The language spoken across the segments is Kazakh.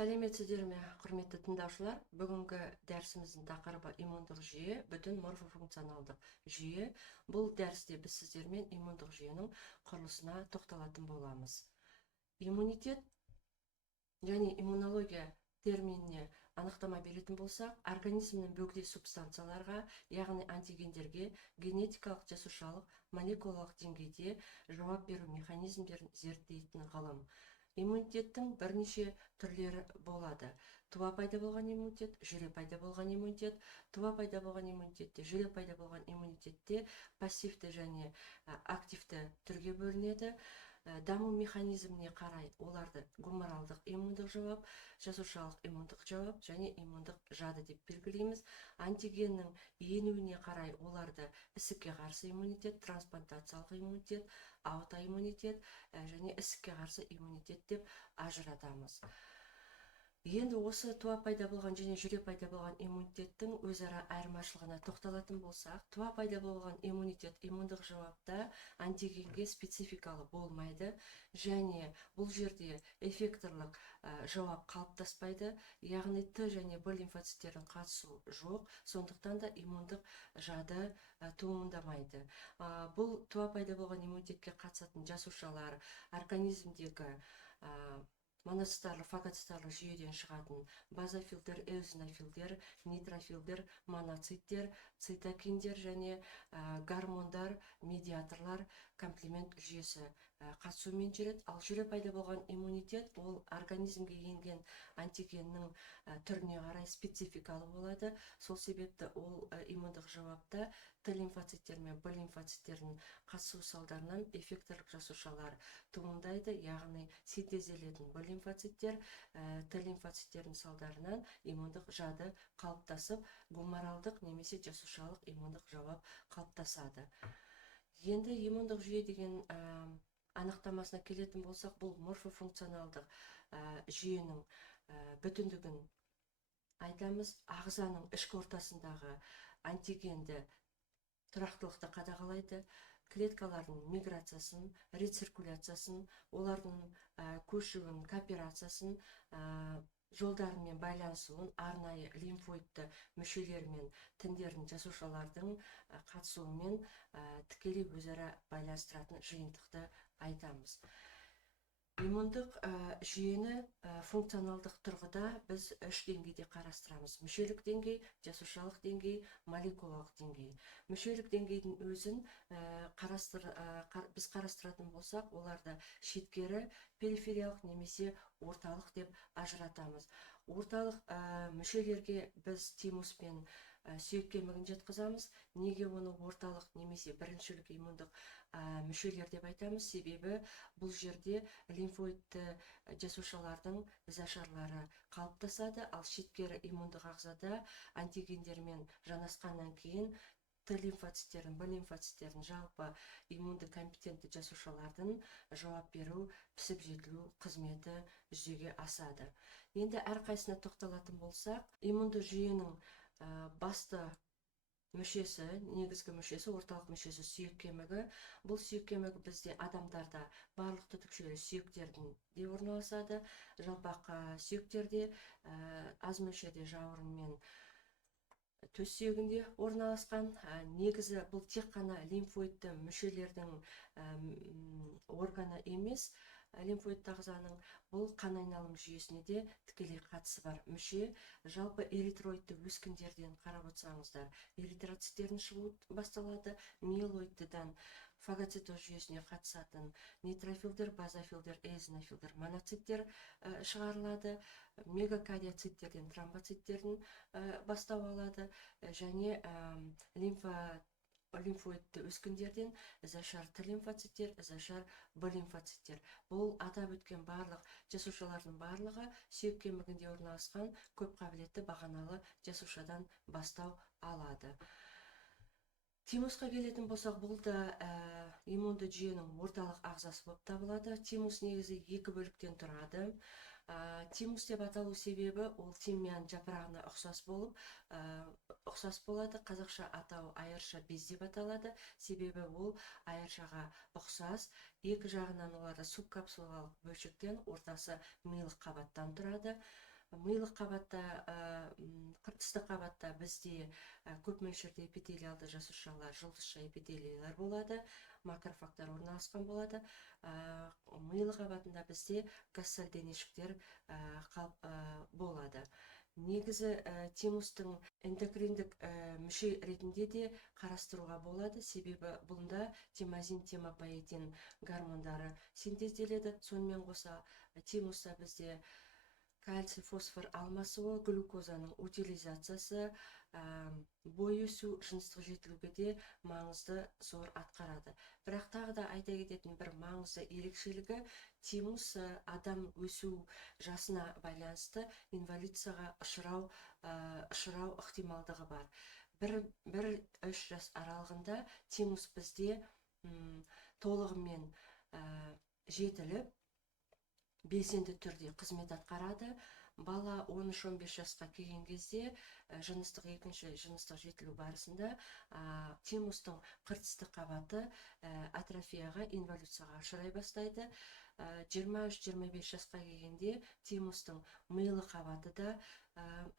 Сәлеметсіздер ме, құрметті тыңдаушылар? Бүгінгі дәрісіміздің тақырыбы иммундық жүйе, бүтін морфофункционалдық жүйе. Бұл дәрісте біз сіздермен иммундық жүйенің құрылысына тоқталатын боламыз. Иммунитет және иммунология терминіне анықтама беретін болсақ, организмнің бөгде субстанцияларға, яғни антигендерге генетикалық жасушалық молекулалық деңгейде жауап беру механизмдерін зерттейтін ғылым. Иммунитеттің бірнеше түрлері болады. Туа пайда болған иммунитет, жүре пайда болған иммунитет, туа пайда болған иммунитетте, жүре пайда болған иммунитетте пассивті және активті түрге бөлінеді. Даму механизміне қарай оларды гуморалдық иммундық жауап, жасушалық иммундық жауап және иммундық жады деп белгілейміз. Антигеннің енуіне қарай оларды ісікке қарсы иммунитет, трансплантациялық иммунитет, аутоиммунитет және ісікке қарсы иммунитет деп ажыратамыз. Енді осы туа пайда болған және жүре пайда болған иммунитеттің өзара айырмашылығына тоқталатын болсақ, туа пайда болған иммунитет иммундық жауапта антигенге спецификалы болмайды және бұл жерде эффекторлық жауап қалыптаспайды, яғни Т және Б лимфоциттердің қатысуы жоқ, сондықтан да иммундық жады туындамайды. Бұл туа пайда болған иммунитетке қатысатын жасушалар организмдегі моноцитарлы, фагоцитарлы жүйеден шығатын базофилдер, эозинофилдер, нейтрофилдер, моноциттер, цитокиндер және гормондар, медиаторлар, комплемент жүйесі қатысуымен жүреді. Ал жүре пайда болған иммунитет ол организмге енген антигеннің түріне қарай спецификалы болады. Сол себепті ол иммундық жауапта Т лимфоциттер мен Б лимфоциттерінің қатысу салдарынан эффекторлық жасушалар туындайды, яғни синтезделетін Б лимфоциттер Т лимфоциттерінің салдарынан иммундық жады қалыптасып, гуморалдық немесе жасушалық иммундық жауап қалыптасады. Енді иммундық жүйе деген анықтамасына келетін болсақ, бұл морфофункционалдық жүйенің бүтіндігін айтамыз. Ағзаның ішкі ортасындағы антигенді тұрақтылықты қадағалайды, клеткалардың миграциясын, рециркуляциясын, олардың көшуін, кооперациясын, жолдарымен байланысуын, арнайы лимфоидты мүшелер мен тіндердің жасушалардың қатысуымен тікелей өзара байланыстыратын жиынтықты айтамыз. Иммундық жүйені функционалдық тұрғыда біз үш деңгейде қарастырамыз. Мүшелік деңгей, жасушалық деңгей, молекулалық деңгей. Мүшелік деңгейдің өзін біз қарастыратын болсақ, оларды шеткері, перифериялық немесе орталық деп ажыратамыз. Орталық мүшелерге біз тимус пен сүйек кемігін жеткізамыз. Неге оны орталық немесе біріншілік иммундық мүшелер деп айтамыз? Себебі бұл жерде лимфоидты жасушалардың изошарлары қалыптасады, ал шеткері иммундық ағзада антигендермен жанасқаннан кейін Т лимфоциттердің, Б лимфоциттердің, жалпы иммунды компетентті жасушалардың жауап беру, пісіп жетілу қызметі жүзеге асады. Енді әрқайсысына тоқталатын болсақ, иммунды жүйенің басты мүшесі, негізгі мүшесі, орталық мүшесі сүйек кемігі. Бұл сүйек кемігі бізде адамдарда барлық түтікшелі сүйектердің де орналасады. Жалпақ сүйектерде аз мөлшерде жауырын мен төс сүйегінде орналасқан. Негізі бұл тек қана лимфоидты мүшелердің органы емес, лимфоидты ағзаның бұл қан айналым жүйесіне де тікелей қатысы бар мүше. Жалпы эритроидты өскіндерден қарап отырсаңыздар, эритроциттердің шығуы басталады. Миелоидтыдан фагоцитоз жүйесіне қатысатын нейтрофилдер, базофилдер, эозинофилдер, моноциттер шығарылады. Мегакариоциттерден тромбоциттердің бастау алады және лимфоидты өскіндерден изошар Т лимфоциттер, изошар Б лимфоциттер. Бұл атап өткен барлық жасушалардың барлығы сүйек кемігінде орналасқан көп қабілетті бағаналы жасушадан бастау алады. Тимусқа келетін болсақ, бұл да иммунды жүйенің орталық ағзасы болып табылады. Тимус негізі екі бөліктен тұрады. Тимус деп аталу себебі ол тимиян жапырағына ұқсас болады. Қазақша атау айырша без деп аталады. Себебі ол айыршаға ұқсас. Екі жағынан оларды субкапсулалық бөлшектен, ортасы милық қабаттан тұрады. мыйлық қабатта, қыртысты қабатта бізде көп мөлшерде эпителиалды жасушалар, жұлдызша эпителиялар болады, макрофагтар орналасқан болады. Мыйлы қабатында бізде гасталь денешіктер болады. Негізі тимустың эндокриндік мүше ретінде де қарастыруға болады, себебі бұнда тимазин, темопоэтин гормондары синтезделеді. Сонымен қоса тимуста бізде кальций, фосфор алмасуы, глюкозаның утилизациясы, бой өсу, жыныстық жетілуге де маңызды зор атқарады. Бірақ тағы да айта кететін бір маңызды ерекшелігі, тимус адам өсу жасына байланысты инвалидцияға ұшырау ықтималдығы бар. Бір 3 жас аралығында тимус бізде толығымен жетіліп, белсенді түрде қызмет атқарады. Бала 13-15 жасқа келген кезде екінші жыныстық жетілу барысында тимустың қыртысты қабаты атрофияға, инволюцияға ұшырай бастайды. 23-25 жасқа келгенде тимустың мыйлы қабаты да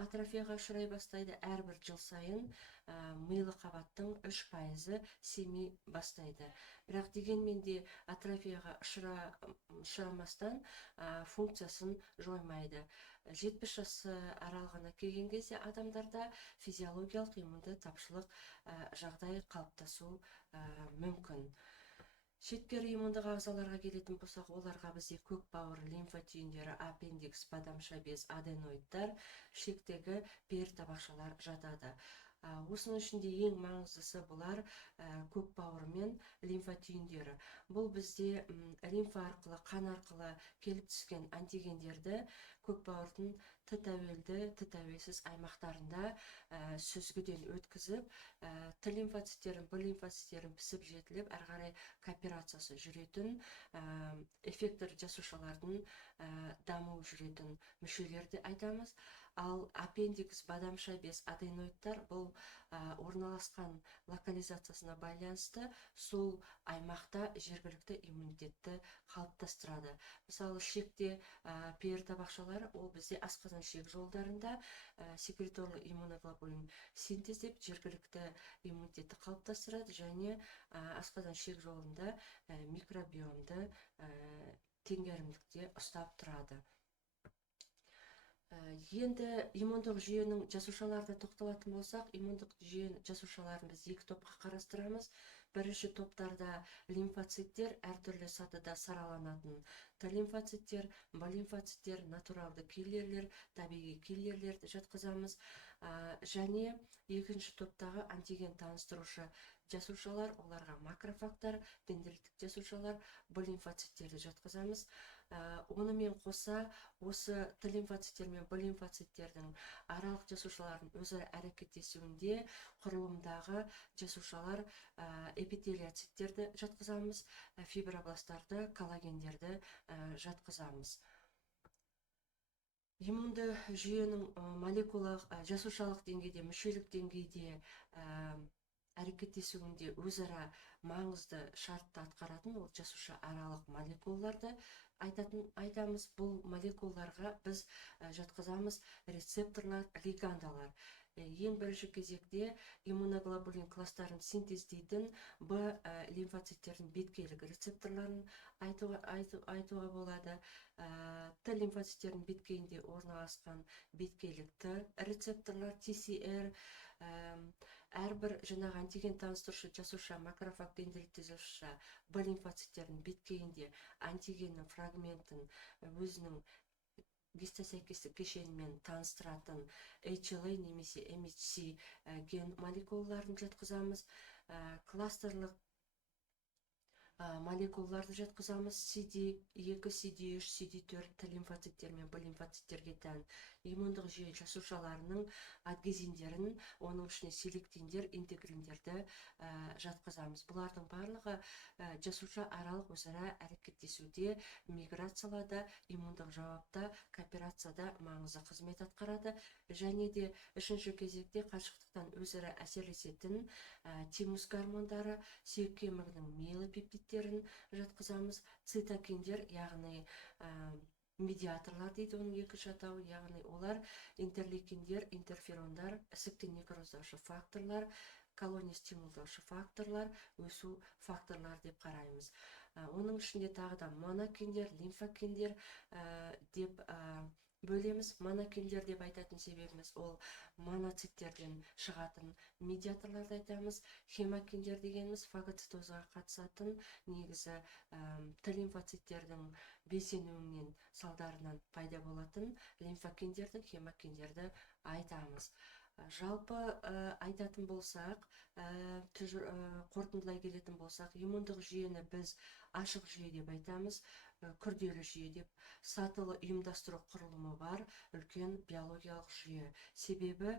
атрофияға ұшырай бастайды. Әрбір жыл сайын мыйлы қабаттың 3% семи бастайды. Бірақ дегенмен де атрофияға ұшырамастан функциясын жоймайды. 70 жас аралығына келген кезде адамдарда физиологиялық иммунды тапшылық жағдайы қалыптасу мүмкін. Шеткері иммундық ағзаларға келетін болсақ, оларға бізде көк бауыр, лимфа түйіндері, аппендикс, бадамша без, аденоидтар, шектегі пер табақшалар жатады. Осының ішінде ең маңыздысы бұлар көк бауыр мен лимфа түйіндері. Бұл бізде лимфа арқылы, қан арқылы келіп түскен антигендерді көк бауырдың тәуелсіз аймақтарында сүзгіден өткізіп, Т лимфоциттерін, Б лимфоциттерін пісіп жетіліп, әрғарай кооперациясы жүретін, эффектор жасушалардың даму жүретін мүшелерді айтамыз. Ал аппендикс, бадамша без, аденоидтар бұл орналасқан локализациясына байланысты сол аймақта жергілікті иммунитетті қалыптастырады. Мысалы, шекте пер табақшалары, ол бізде асқазан ішек жолдарында секреторлы иммуноглобулин синтездеп жергілікті иммунитетті қалыптастырады және асқазан ішек жолында микробиомды теңгерімдікте ұстап тұрады. Енді иммундық жүйенің жасушаларына тоқталатын болсақ, иммундық жүйенің жасушаларын біз 2 топқа қарастырамыз. Бірінші топтарда лимфоциттер, әртүрлі сатыда сараланатын Т лимфоциттер, Б лимфоциттер, натуралды киллерлер, табиғи киллерлерді жатқызамыз. Және екінші топтағы антиген таныстырушы жасушалар, оларға макрофагтар, дендриттік жасушалар, Б лимфоциттерді жатқызамыз. Онымен қоса, осы Т лимфоциттер мен Б лимфоциттердің аралық жасушалардың өзара әрекеттесуінде құрылымдағы жасушалар эпителиоциттерді жатқызамыз, фибробласттарды, коллагендерді жатқызамыз. Иммунды жүйенің молекулалық, жасушалық деңгейде, мүшелік деңгейде әрекеттесуінде өзара маңызды шартты атқаратын ол жасуша аралық молекулаларды айтамыз. Бұл молекулаларға біз жатқызамыз рецепторлар, лигандалар. Ең бірінші кезекте иммуноглобулин кластарын синтездейтін Б лимфоциттердің беткейлік рецепторларын айтуға болады. Т лимфоциттердің беткейінде орналасқан беткейлік Т рецепторлар, TCR, әрбір жаңағы антиген таныстырушы жасуша, макрофаг, дендритті жасуша Б лимфоциттердің беткейінде антигеннің фрагментін өзінің гистосәйкестік кешенімен таныстыратын HLA немесе MHC ген молекулаларын жатқызамыз. Кластерлық молекулаларды жатқызамыз. CD2, CD3, CD4 Т лимфоциттер мен Б лимфоциттерге тән иммундық жүйе жасушаларының адгезиндерін, оның ішіне селектиндер, интегриндерді жатқызамыз. Бұлардың барлығы жасуша аралық өзара әрекеттесуде, миграциялада, иммундық жауапта, кооперацияда маңызды қызмет атқарады. Және де үшінші кезекте қашықтықтан өзара әсерлесетін тимус гормондары, сүйек кемігінің миелопептидтерін жатқызамыз. Цитокиндер, яғни медиаторлар дейді оның екінші атауы, яғни олар интерлейкиндер, интерферондар, ісікті некроздаушы факторлар, колония стимулдаушы факторлар, өсу факторлар деп қараймыз. Оның ішінде тағы да монокиндер, лимфокиндер деп бөлеміз. Монокиндер деп айтатын себебіміз ол моноциттерден шығатын медиаторларды айтамыз. Хемокиндер дегеніміз фагоцитозға қатысатын негізі Т лимфоциттердің белсенуінен салдарынан пайда болатын лимфокиндердің, хемокиндерді айтамыз. Жалпы айтатын болсақ, қорытындылай келетін болсақ, иммундық жүйені біз ашық жүйе деп айтамыз, күрделі жүйе деп. Сатылы ұйымдастыру құрылымы бар үлкен биологиялық жүйе. Себебі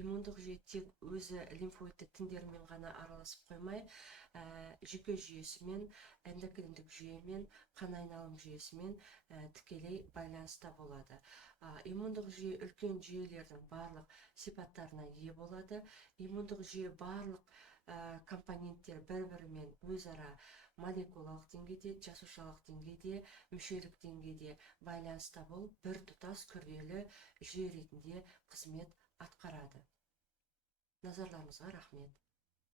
иммундық жүйе тек өзі лимфоидты тіндермен ғана араласып қоймай, жүйке жүйесімен, эндокриндік жүйемен, қан айналым жүйесімен тікелей байланыста болады. Иммундық жүйе үлкен жүйелердің барлық сипаттарына ие болады. Иммундық жүйе барлық компоненттер бір-бірімен өзара молекулалық деңгейде, жасушалық деңгейде, мүшелік деңгейде байланыста болып, бір тұтас күрделі жүйе ретінде қызмет атқарады. Назарларыңызға рахмет.